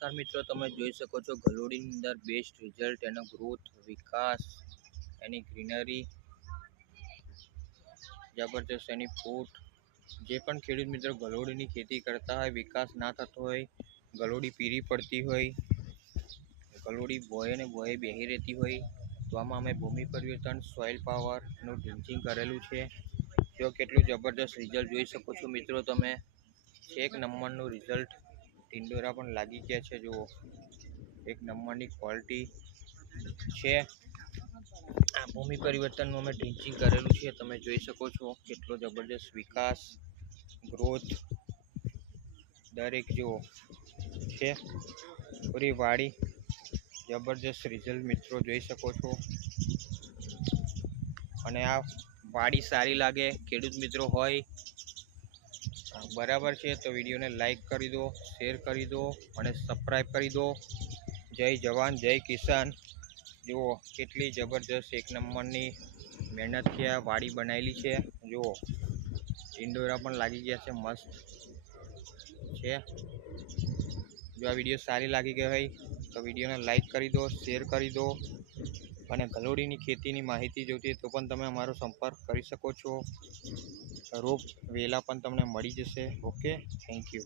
નમસ્કાર મિત્રો, તમે જોઈ શકો છો ગલોડીની અંદર બેસ્ટ રિઝલ્ટ, એનો ગ્રોથ, વિકાસ, એની ગ્રીનરી જબરજસ્ત, એની ફૂટ. જે પણ ખેડૂત મિત્રો ગલોડીની ખેતી કરતા હોય, વિકાસ ના થતો હોય, ગલોડી પીરી પડતી હોય, ગલોડી બોયે ને બોયે બેહી રહેતી હોય, તો આમાં અમે ભૂમિ પરિવર્તન સોઇલ પાવરનું ડ્રિંચિંગ કરેલું છે. જો કેટલું જબરજસ્ત રિઝલ્ટ જોઈ શકો છો મિત્રો, તમે એક નંબરનું રિઝલ્ટ. ટિંડોરા પણ લાગી ગયા છે. જુઓ, એક નંબરની ક્વોલિટી છે. આ ભૂમિ પરિવર્તનનું અમે ડ્રિંચિંગ કરેલું છે. તમે જોઈ શકો છો કેટલો જબરજસ્ત વિકાસ, ગ્રોથ દરેક જુઓ છે. પૂરી વાડી જબરજસ્ત રિઝલ્ટ મિત્રો જોઈ શકો છો. અને આ વાડી સારી લાગે ખેડૂત મિત્રો હોય બરાબર છે તો વિડીયોને લાઈક કરી દો, શેર કરી દો અને સબસ્ક્રાઈબ કરી દો. જય જવાન જય કિસાન. જુઓ કેટલી જબરજસ્ત એક નંબરની મહેનતથી આ વાડી બનાવેલી છે. જુઓ ઇન્ડોરા પણ લાગી ગયા છે, મસ્ત છે. જો આ વિડીયો સારી લાગી ગઈ હોય તો વિડીયોને લાઈક કરી દો, શેર કરી દો. અને ગલોડીની ખેતીની માહિતી જોઈતી હોય તો પણ તમે અમારો સંપર્ક કરી શકો છો. રોપ વેલા પણ તમને મળી જશે. Okay, thank you.